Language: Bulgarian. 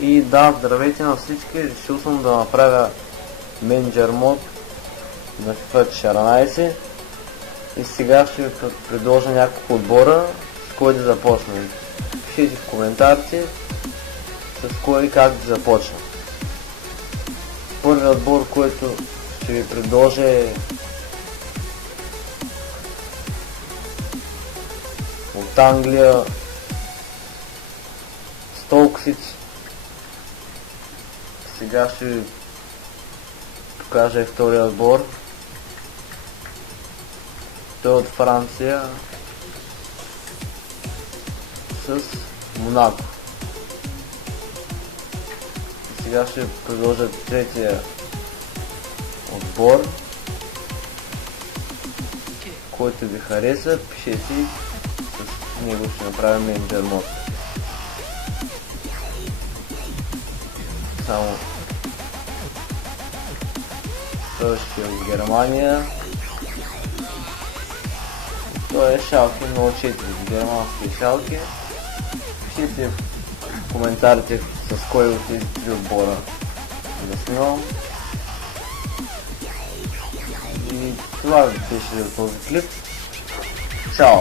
И да, здравейте на всички, решил съм да направя менеджер мод на FIFA 14 и сега ще ви предложа няколко отбора, с кой да започна. Пишете в коментарите с кой и как да започна. Първият отбор, който ще ви предложа е от Англия, Stoke City. Сега ще ви покажа и втория отбор. Той е от Франция с Монако. Сега ще продължа третия отбор, който ви хареса, пишете и с него ще направим менеджер мод. Само следващия от Германия. Той е Шалке 04, германски Шалке. Пишете в коментарите с кой от тези три отбора да снимам. И това беше за този клип. Чао!